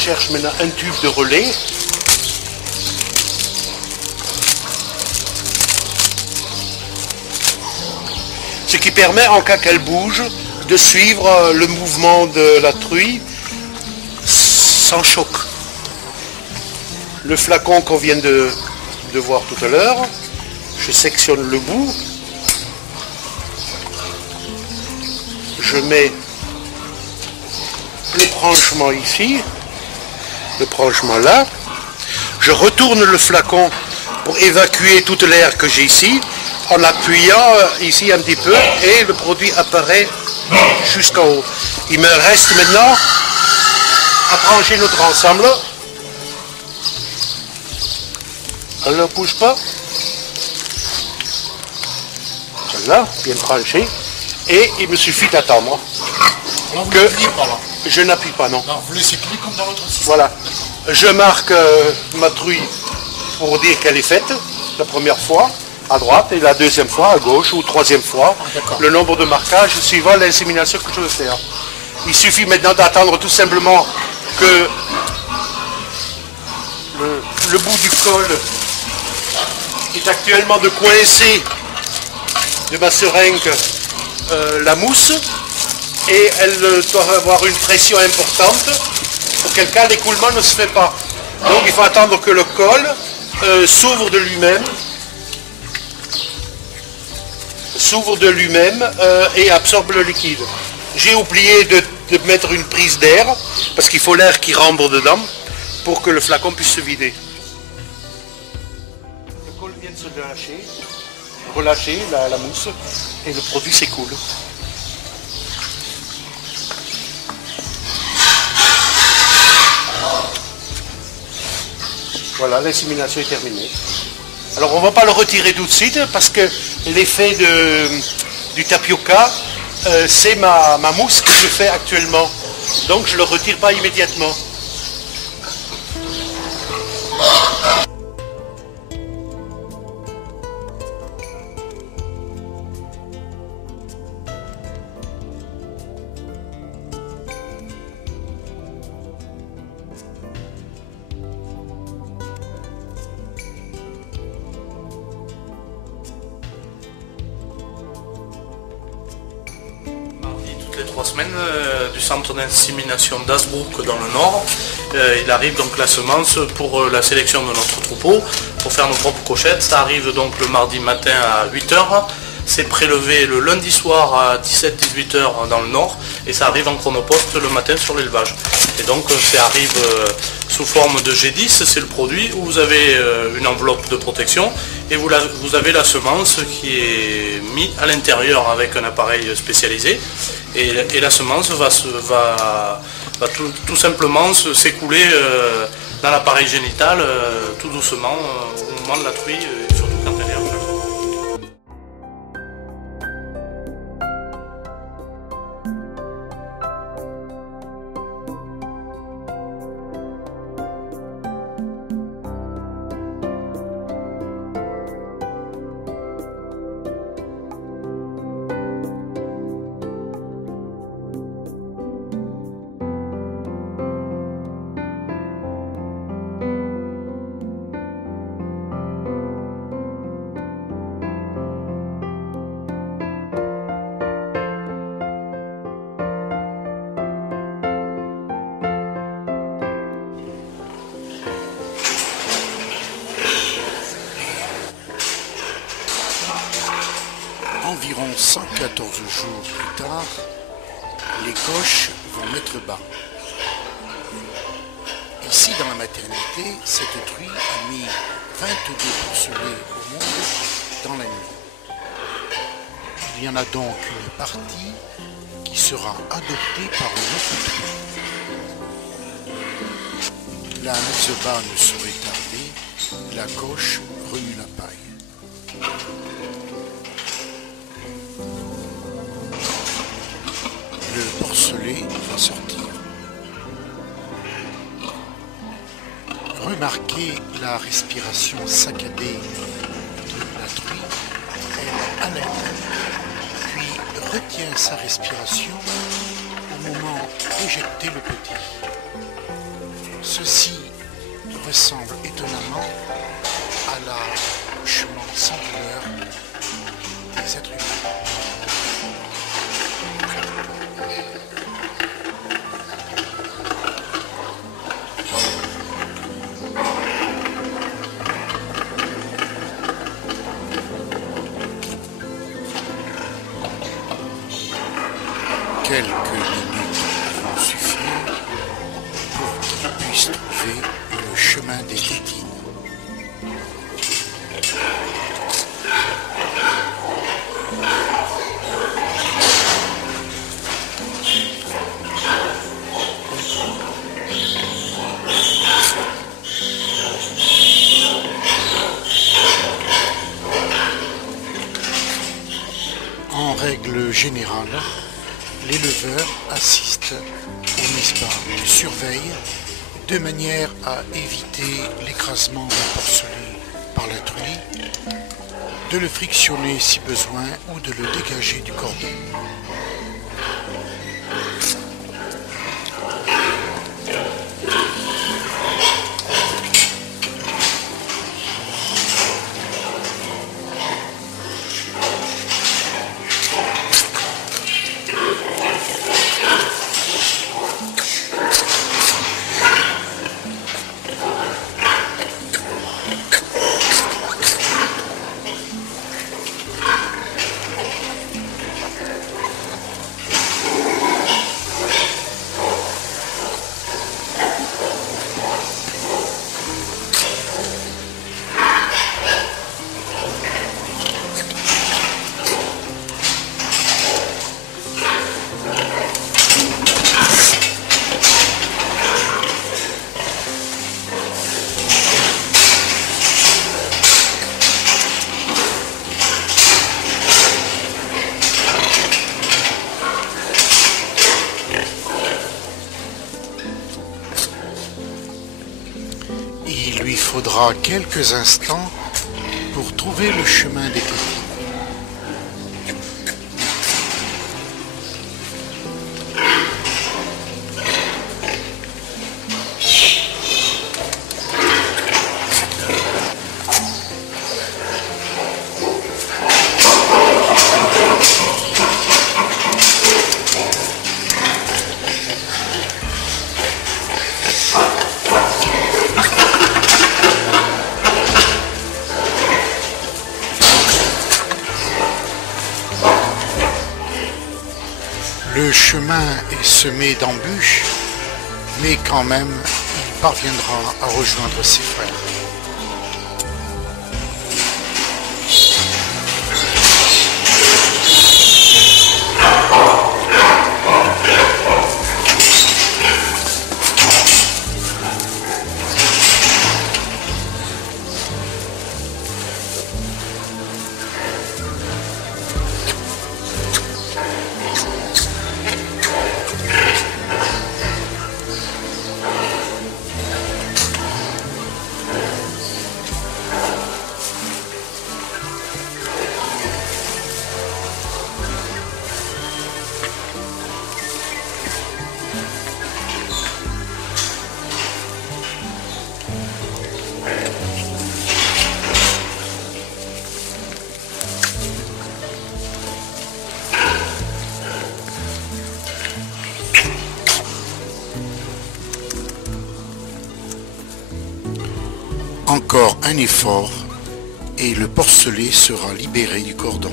cherche maintenant un tube de relais. Ce qui permet, en cas qu'elle bouge, de suivre le mouvement de la truie sans choc. Le flacon qu'on vient de voir tout à l'heure, je sectionne le bout, je mets le branchement ici, le branchement là, je retourne le flacon pour évacuer toute l'air que j'ai ici, en appuyant ici un petit peu, et le produit apparaît jusqu'en haut. Il me reste maintenant à brancher notre ensemble. Elle ne bouge pas. Celle-là, bien branchée. Et il me suffit d'attendre que je n'appuie pas, non. Non, vous laissez cliquer comme dans l'autre système. Voilà. Je marque ma truie pour dire qu'elle est faite la première fois à droite et la deuxième fois à gauche ou troisième fois. Le nombre de marquages suivant l'insémination que je veux faire. Il suffit maintenant d'attendre tout simplement que le bout du col est actuellement de coincer de ma seringue la mousse et elle doit avoir une pression importante, auquel cas l'écoulement ne se fait pas. Donc il faut attendre que le col s'ouvre de lui-même et absorbe le liquide. J'ai oublié de mettre une prise d'air, parce qu'il faut l'air qui rentre dedans, pour que le flacon puisse se vider. Le col vient de se relâcher la mousse, et le produit s'écoule. Voilà, l'insémination est terminée. Alors on ne va pas le retirer tout de suite parce que l'effet du tapioca, c'est ma mousse que je fais actuellement. Donc je ne le retire pas immédiatement. Toutes les 3 semaines du centre d'insémination d'Asbrook dans le Nord. Il arrive donc la semence pour la sélection de notre troupeau, pour faire nos propres cochettes. Ça arrive donc le mardi matin à 8 h. C'est prélevé le lundi soir à 17-18 h dans le Nord et ça arrive en chronopost le matin sur l'élevage. Et donc ça arrive sous forme de G10, c'est le produit où vous avez une enveloppe de protection et vous avez la semence qui est mise à l'intérieur avec un appareil spécialisé et la semence va tout simplement s'écouler dans l'appareil génital tout doucement au moment de la truie, surtout quand elle est en place. Environ 114 jours plus tard, les coches vont mettre bas. Ici dans la maternité, cette truie a mis 22 porcelets au monde dans la nuit. Il y en a donc une partie qui sera adoptée par une autre truie. La mise bas ne saurait tarder, la coche remue la paille. Le porcelet va sortir. Remarquez la respiration saccadée de la truie. Elle haleine, puis retient sa respiration au moment d'éjecter le petit. Ceci ressemble étonnamment à l'accouchement sans douleur des êtres humains. Quelques minutes vont suffire pour qu'ils puissent trouver le chemin des tétines. En règle générale, l'éleveur assiste au misbar et surveille de manière à éviter l'écrasement d'un porcelet par la truie, de le frictionner si besoin ou de le dégager du cordon. Il lui faudra quelques instants pour trouver le chemin des tétines. Le chemin est semé d'embûches, mais quand même, il parviendra à rejoindre ses frères. Encore un effort et le porcelet sera libéré du cordon.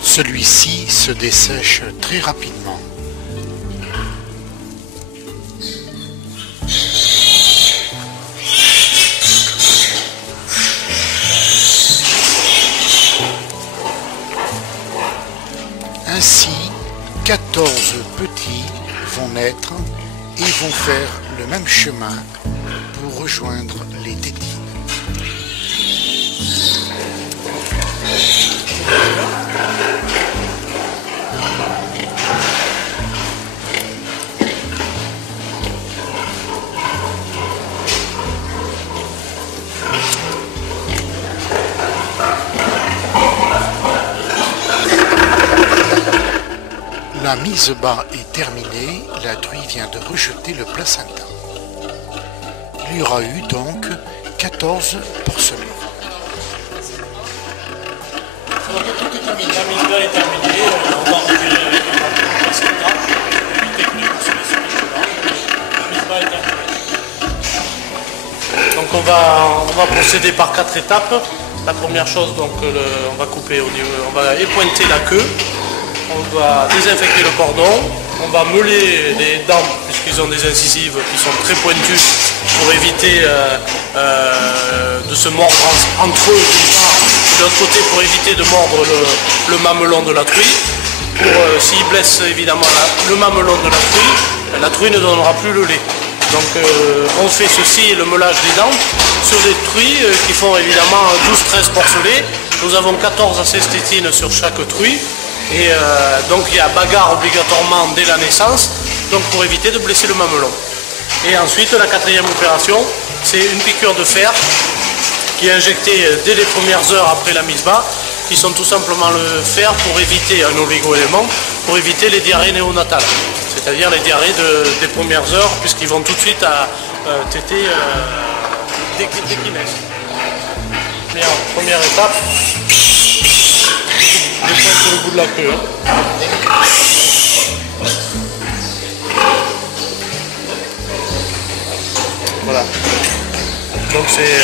Celui-ci se dessèche très rapidement. Ainsi, 14 petits vont naître et vont faire le même chemin pour rejoindre les tétines. la mise bas est terminée, la truie vient de rejeter le placenta. Il y aura eu donc 14 porcelets. La mise bas est terminée, on va retirer avec le placenta, éviter que les porcelets se mettent dedans. La mise bas est terminée. Donc on va procéder par 4 étapes. La première chose, donc, on va couper au niveau, on va épointer la queue, on va désinfecter le cordon, on va meuler les dents puisqu'ils ont des incisives qui sont très pointues pour éviter de se mordre entre eux d'une part, de l'autre côté pour éviter de mordre le mamelon de la truie. S'ils blessent évidemment le mamelon de la truie ne donnera plus le lait. Donc on fait ceci, le meulage des dents, sur des truies qui font évidemment 12-13 porcelets. Nous avons 14 acestétines sur chaque truie. Et donc il y a bagarre obligatoirement dès la naissance, donc pour éviter de blesser le mamelon. Et ensuite la quatrième opération, c'est une piqûre de fer qui est injectée dès les premières heures après la mise bas, qui sont tout simplement le fer pour éviter un oligo-élément, pour éviter les diarrhées néonatales. C'est-à-dire les diarrhées des premières heures, puisqu'ils vont tout de suite à téter dès qu'ils naissent. Mais en première étape, je pointe sur le bout de la queue. Voilà. Donc c'est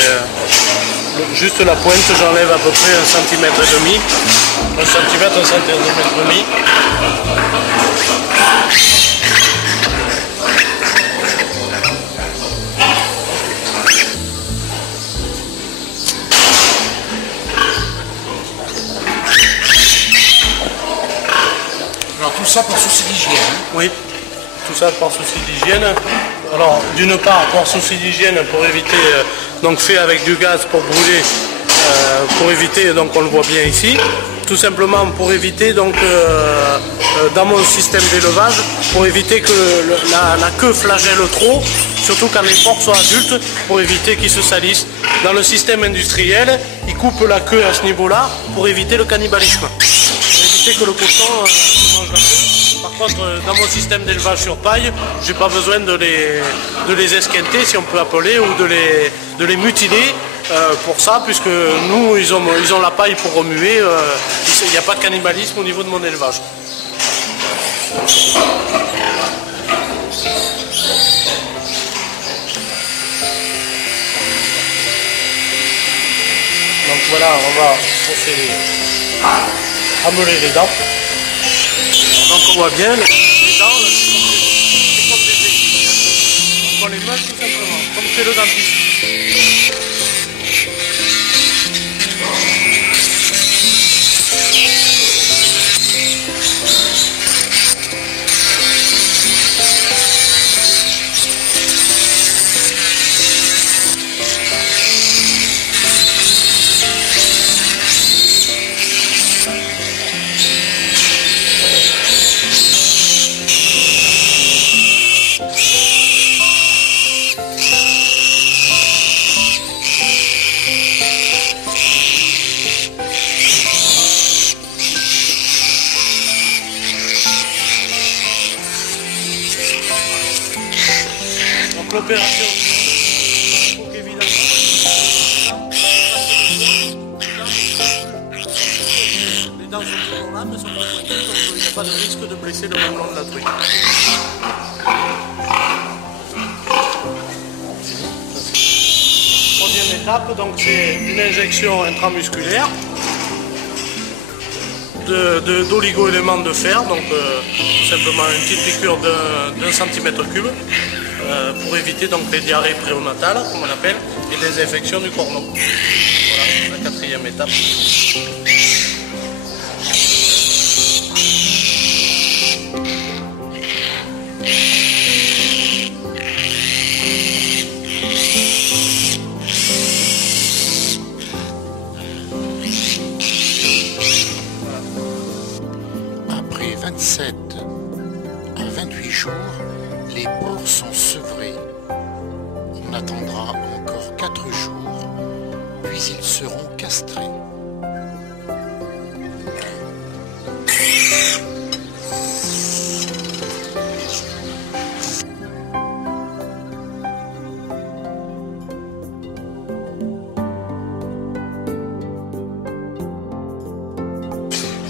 juste la pointe, j'enlève à peu près 1,5 cm. 1 cm, 1,5 cm. Alors tout ça par souci d'hygiène. Oui, tout ça par souci d'hygiène. Alors d'une part par souci d'hygiène pour éviter, donc fait avec du gaz pour brûler, pour éviter, donc on le voit bien ici, tout simplement pour éviter donc dans mon système d'élevage, pour éviter que la queue flagelle trop, surtout quand les porcs sont adultes, pour éviter qu'ils se salissent. Dans le système industriel, ils coupent la queue à ce niveau-là pour éviter le cannibalisme. Pour éviter que le cochon mange la queue. Par contre, dans mon système d'élevage sur paille, j'ai pas besoin de les esquinter, si on peut appeler, ou de les mutiler pour ça, puisque nous, ils ont la paille pour remuer. Il n'y a pas de cannibalisme au niveau de mon élevage. Donc voilà, on va procéder à meuler les dents. Donc on voit bien, les dents, c'est comme des aiguilles. Donc on les meule tout simplement, comme fait le dentiste. L'opération, donc évidemment, les dents sont toujours là, mais sont pas pointues, donc il n'y a pas de risque de blesser le mamelon de la truie. Troisième étape, donc c'est une injection intramusculaire d'oligo-éléments de fer, donc tout simplement une petite piqûre d'1 cm3. Pour éviter donc les diarrhées prénatales, comme on appelle, et des infections du cordon. Voilà la quatrième étape. Après 27 à 28 jours, les porcs sont sevrés. On attendra encore 4 jours, puis ils seront castrés.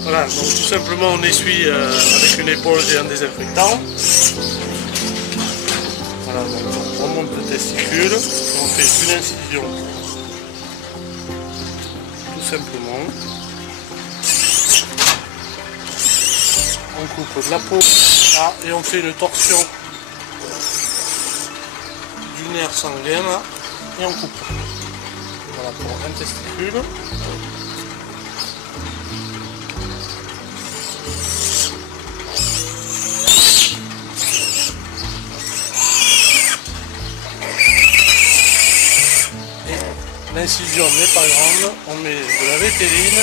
Voilà, donc tout simplement on essuie avec une éponge et un désinfectant. Voilà, donc on remonte le testicule, on fait une incision. Tout simplement. On coupe de la peau là, et on fait une torsion du nerf sanguin là, et on coupe. Voilà pour un testicule. L'incision n'est pas grande, on met de la vétéline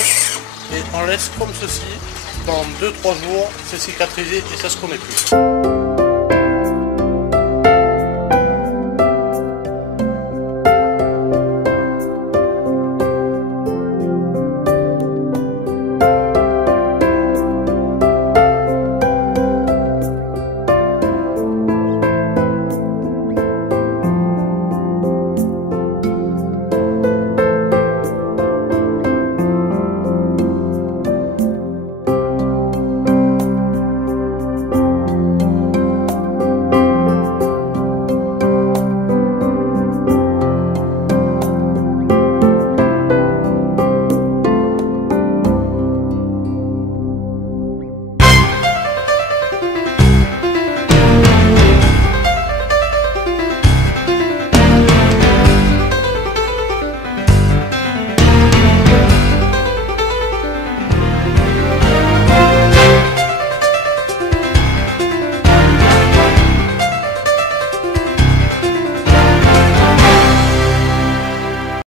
et on laisse comme ceci. Dans 2-3 jours, c'est cicatrisé et ça se connaît plus.